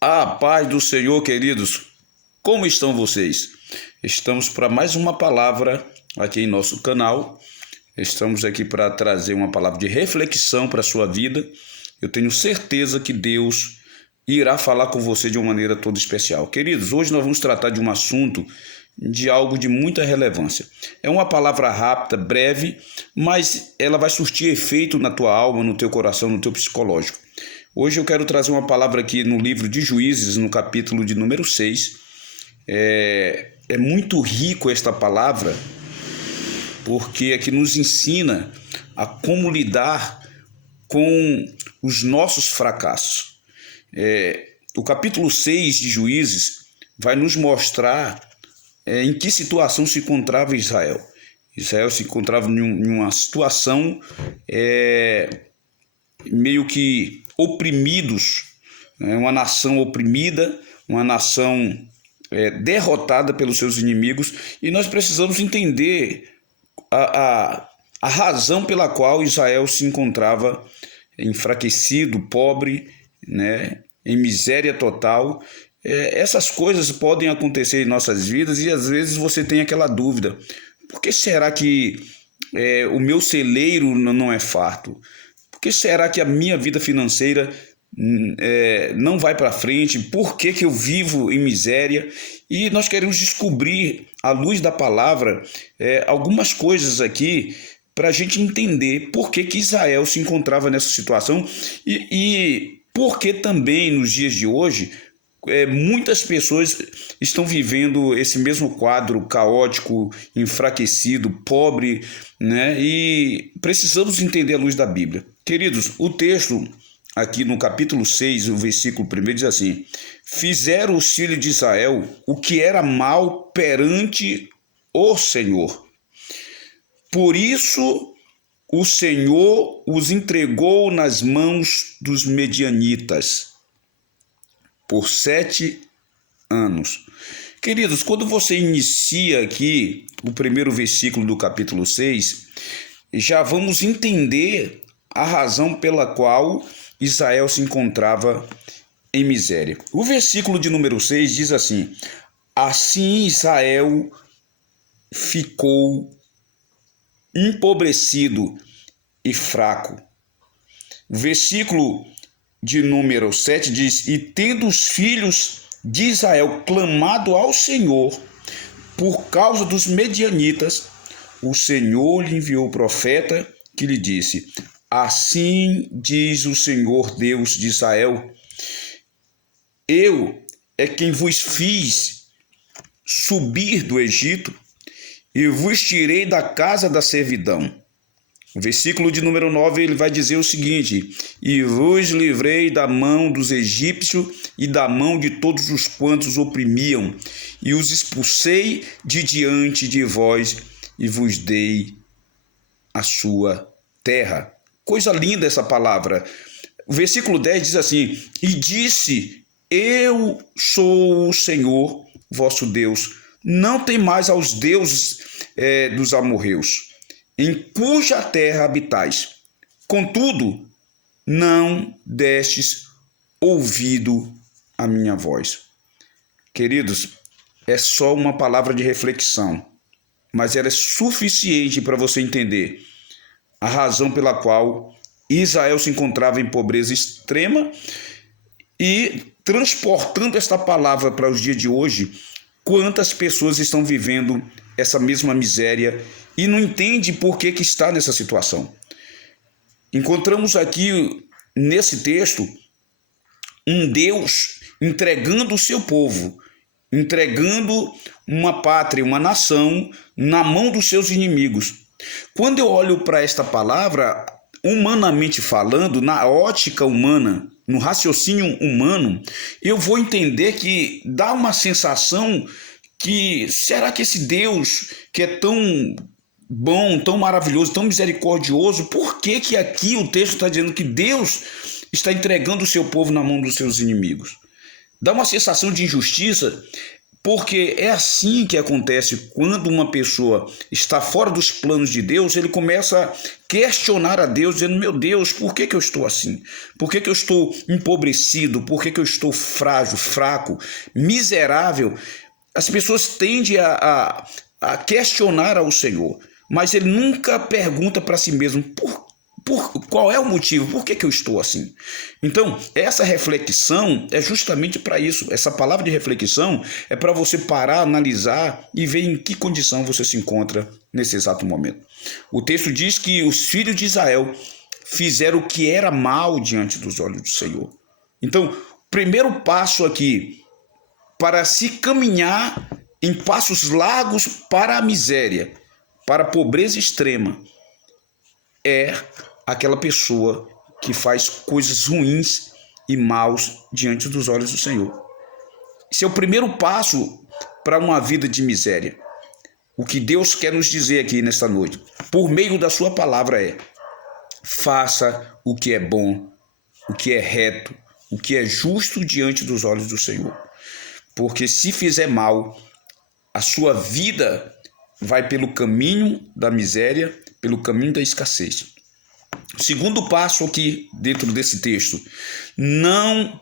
A paz do Senhor, queridos. Como estão vocês? Estamos para mais uma palavra aqui em nosso canal. Estamos aqui para trazer uma palavra de reflexão para a sua vida. Eu tenho certeza que Deus irá falar com você de uma maneira toda especial. Queridos, hoje nós vamos tratar de um assunto, de algo de muita relevância. É uma palavra rápida, breve, mas ela vai surtir efeito na tua alma, no teu coração, no teu psicológico. Hoje eu quero trazer uma palavra aqui no livro de Juízes, no capítulo de número 6. É muito rico esta palavra, porque aqui nos ensina a como lidar com os nossos fracassos. O capítulo 6 de Juízes vai nos mostrar em que situação se encontrava Israel. Israel se encontrava em uma situação meio que oprimidos, uma nação oprimida, uma nação derrotada pelos seus inimigos, e nós precisamos entender a razão pela qual Israel se encontrava enfraquecido, pobre, né, em miséria total. Essas coisas podem acontecer em nossas vidas e às vezes você tem aquela dúvida: por que será que o meu celeiro não é farto? Por que será que a minha vida financeira não vai para frente? Por que eu vivo em miséria? E nós queremos descobrir, à luz da palavra, algumas coisas aqui para a gente entender por que Israel se encontrava nessa situação e por que também nos dias de hoje muitas pessoas estão vivendo esse mesmo quadro caótico, enfraquecido, pobre, né? E precisamos entender a luz da Bíblia. Queridos, o texto aqui no capítulo 6, o versículo 1 diz assim: fizeram os filhos de Israel o que era mal perante o Senhor. Por isso o Senhor os entregou nas mãos dos medianitas por 7 anos. Queridos, quando você inicia aqui o primeiro versículo do capítulo 6, já vamos entender a razão pela qual Israel se encontrava em miséria. O versículo de número 6 diz assim: assim Israel ficou empobrecido e fraco. O versículo de número 7 diz: e tendo os filhos de Israel clamado ao Senhor por causa dos medianitas, o Senhor lhe enviou o profeta que lhe disse: assim diz o Senhor Deus de Israel: eu é quem vos fiz subir do Egito e vos tirei da casa da servidão. O versículo de número 9 ele vai dizer o seguinte: e vos livrei da mão dos egípcios e da mão de todos os quantos oprimiam, e os expulsei de diante de vós e vos dei a sua terra. Coisa linda essa palavra. O versículo 10 diz assim: e disse: eu sou o Senhor vosso Deus, não tem mais aos deuses dos amorreus, em cuja terra habitais. Contudo, não destes ouvido à minha voz. Queridos, é só uma palavra de reflexão, mas ela é suficiente para você entender a razão pela qual Israel se encontrava em pobreza extrema e transportando esta palavra para os dias de hoje. Quantas pessoas estão vivendo essa mesma miséria e não entendem por que está nessa situação? Encontramos aqui nesse texto um Deus entregando o seu povo, entregando uma pátria, uma nação na mão dos seus inimigos. Quando eu olho para esta palavra, humanamente falando, na ótica humana, no raciocínio humano, eu vou entender que dá uma sensação que será que esse Deus que é tão bom, tão maravilhoso, tão misericordioso, por que aqui o texto está dizendo que Deus está entregando o seu povo na mão dos seus inimigos? Dá uma sensação de injustiça. Porque é assim que acontece quando uma pessoa está fora dos planos de Deus, ele começa a questionar a Deus, dizendo: meu Deus, por que eu estou assim? Por que eu estou empobrecido? Por que eu estou frágil, fraco, miserável? As pessoas tendem a questionar ao Senhor, mas ele nunca pergunta para si mesmo: qual é o motivo? Por que eu estou assim? Então, essa reflexão é justamente para isso. Essa palavra de reflexão é para você parar, analisar e ver em que condição você se encontra nesse exato momento. O texto diz que os filhos de Israel fizeram o que era mal diante dos olhos do Senhor. Então, o primeiro passo aqui para se caminhar em passos largos para a miséria, para a pobreza extrema, é aquela pessoa que faz coisas ruins e maus diante dos olhos do Senhor. Esse é o primeiro passo para uma vida de miséria. O que Deus quer nos dizer aqui nesta noite, por meio da sua palavra, é: faça o que é bom, o que é reto, o que é justo diante dos olhos do Senhor. Porque se fizer mal, a sua vida vai pelo caminho da miséria, pelo caminho da escassez. Segundo passo aqui dentro desse texto: não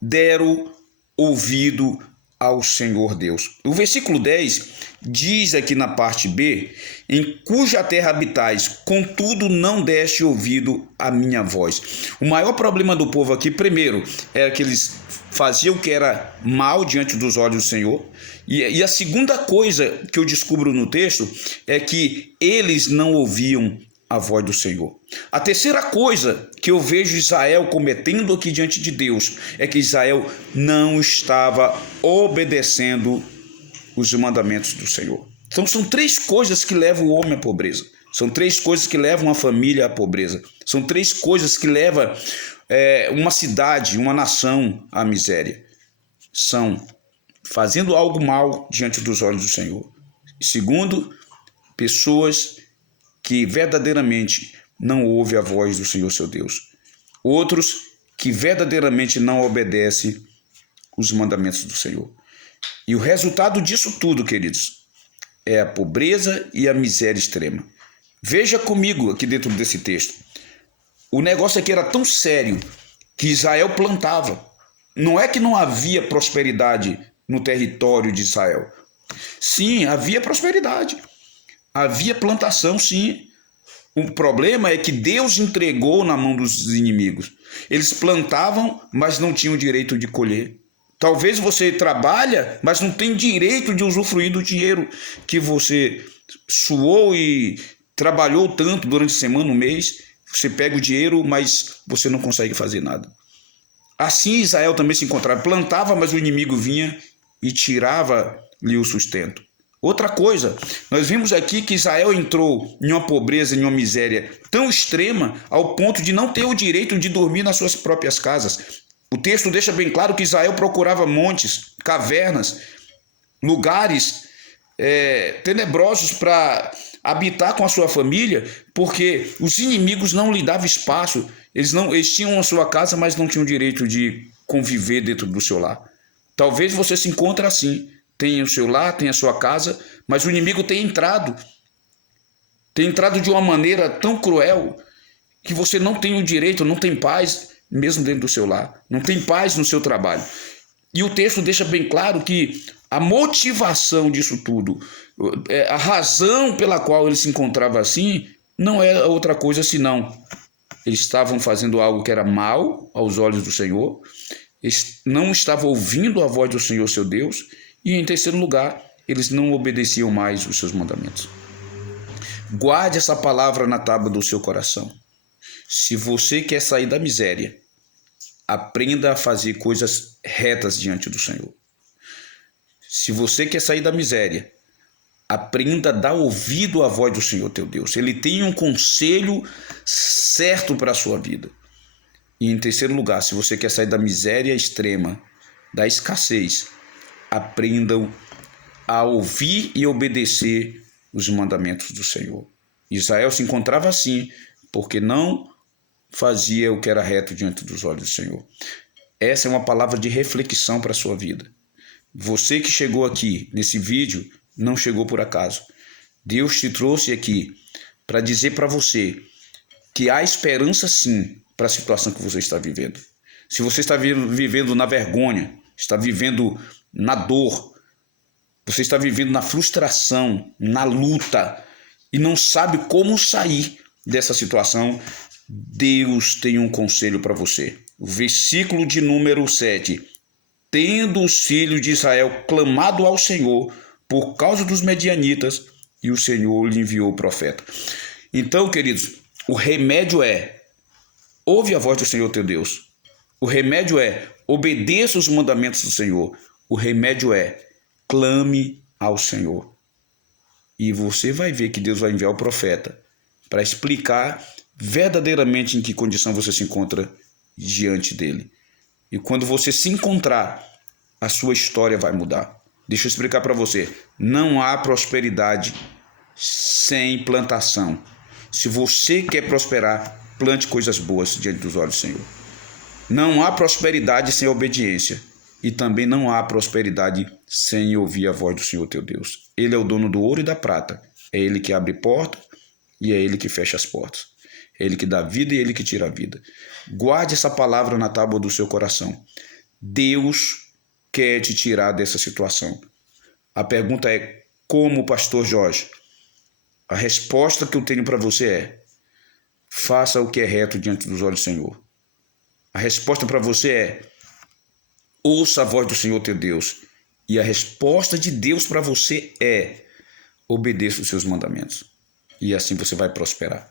deram ouvido ao Senhor Deus. O versículo 10 diz aqui na parte B: em cuja terra habitais, contudo não deste ouvido à minha voz. O maior problema do povo aqui, primeiro, era que eles faziam o que era mal diante dos olhos do Senhor. E a segunda coisa que eu descubro no texto é que eles não ouviam a voz do Senhor. A terceira coisa que eu vejo Israel cometendo aqui diante de Deus é que Israel não estava obedecendo os mandamentos do Senhor. Então são três coisas que levam o homem à pobreza. São três coisas que levam a família à pobreza. São três coisas que levam uma cidade, uma nação à miséria. São fazendo algo mal diante dos olhos do Senhor. Segundo, pessoas que verdadeiramente não ouvem a voz do Senhor seu Deus. Outros que verdadeiramente não obedecem os mandamentos do Senhor. E o resultado disso tudo, queridos, é a pobreza e a miséria extrema. Veja comigo aqui dentro desse texto. O negócio aqui era tão sério que Israel plantava. Não é que não havia prosperidade no território de Israel. Sim, havia prosperidade. Havia plantação, sim. O problema é que Deus entregou na mão dos inimigos. Eles plantavam, mas não tinham direito de colher. Talvez você trabalha, mas não tem direito de usufruir do dinheiro que você suou e trabalhou tanto durante a semana, um mês. Você pega o dinheiro, mas você não consegue fazer nada. Assim Israel também se encontrava. Plantava, mas o inimigo vinha e tirava-lhe o sustento. Outra coisa, nós vimos aqui que Israel entrou em uma pobreza, em uma miséria tão extrema ao ponto de não ter o direito de dormir nas suas próprias casas. O texto deixa bem claro que Israel procurava montes, cavernas, lugares tenebrosos para habitar com a sua família, porque os inimigos não lhe davam espaço. Eles tinham a sua casa, mas não tinham o direito de conviver dentro do seu lar. Talvez você se encontre assim. Tem o seu lar, tem a sua casa, mas o inimigo tem entrado de uma maneira tão cruel que você não tem o direito, não tem paz mesmo dentro do seu lar, não tem paz no seu trabalho. E o texto deixa bem claro que a motivação disso tudo, a razão pela qual ele se encontrava assim, não era outra coisa senão eles estavam fazendo algo que era mal aos olhos do Senhor, eles não estavam ouvindo a voz do Senhor seu Deus. E em terceiro lugar, eles não obedeciam mais os seus mandamentos. Guarde essa palavra na tábua do seu coração. Se você quer sair da miséria, aprenda a fazer coisas retas diante do Senhor. Se você quer sair da miséria, aprenda a dar ouvido à voz do Senhor teu Deus. Ele tem um conselho certo para a sua vida. E em terceiro lugar, se você quer sair da miséria extrema, da escassez, aprendam a ouvir e obedecer os mandamentos do Senhor. Israel se encontrava assim, porque não fazia o que era reto diante dos olhos do Senhor. Essa é uma palavra de reflexão para a sua vida. Você que chegou aqui nesse vídeo não chegou por acaso. Deus te trouxe aqui para dizer para você que há esperança sim para a situação que você está vivendo. Se você está vivendo na vergonha, está vivendo na dor, você está vivendo na frustração, na luta e não sabe como sair dessa situação, Deus tem um conselho para você. O versículo de número 7. Tendo os filhos de Israel clamado ao Senhor por causa dos medianitas, e o Senhor lhe enviou o profeta. Então, queridos, o remédio é: ouve a voz do Senhor teu Deus. O remédio é: obedeça os mandamentos do Senhor. O remédio é: clame ao Senhor. E você vai ver que Deus vai enviar o profeta para explicar verdadeiramente em que condição você se encontra diante dele. E quando você se encontrar, a sua história vai mudar. Deixa eu explicar para você. Não há prosperidade sem plantação. Se você quer prosperar, plante coisas boas diante dos olhos do Senhor. Não há prosperidade sem obediência. E também não há prosperidade sem ouvir a voz do Senhor teu Deus. Ele é o dono do ouro e da prata. É Ele que abre porta e é Ele que fecha as portas. É Ele que dá vida e é Ele que tira a vida. Guarde essa palavra na tábua do seu coração. Deus quer te tirar dessa situação. A pergunta é: como, pastor Jorge? A resposta que eu tenho para você é: faça o que é reto diante dos olhos do Senhor. A resposta para você é: ouça a voz do Senhor teu Deus. E a resposta de Deus para você é: obedeça os seus mandamentos. E assim você vai prosperar.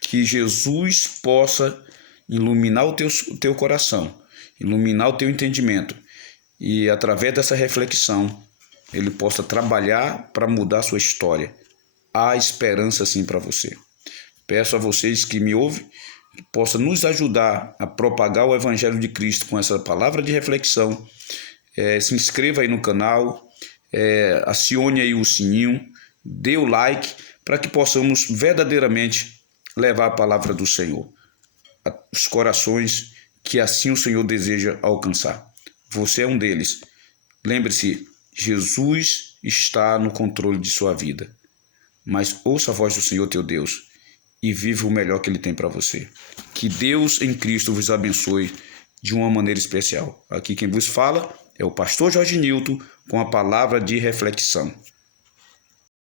Que Jesus possa iluminar o teu coração, iluminar o teu entendimento. E através dessa reflexão, Ele possa trabalhar para mudar a sua história. Há esperança sim para você. Peço a vocês que me ouvem, que possam nos ajudar a propagar o Evangelho de Cristo com essa palavra de reflexão. Se inscreva aí no canal, acione aí o sininho, dê o like, para que possamos verdadeiramente levar a palavra do Senhor aos corações que assim o Senhor deseja alcançar. Você é um deles. Lembre-se, Jesus está no controle de sua vida. Mas ouça a voz do Senhor teu Deus e viva o melhor que Ele tem para você. Que Deus em Cristo vos abençoe de uma maneira especial. Aqui quem vos fala é o pastor Jorge Nilton com a palavra de reflexão.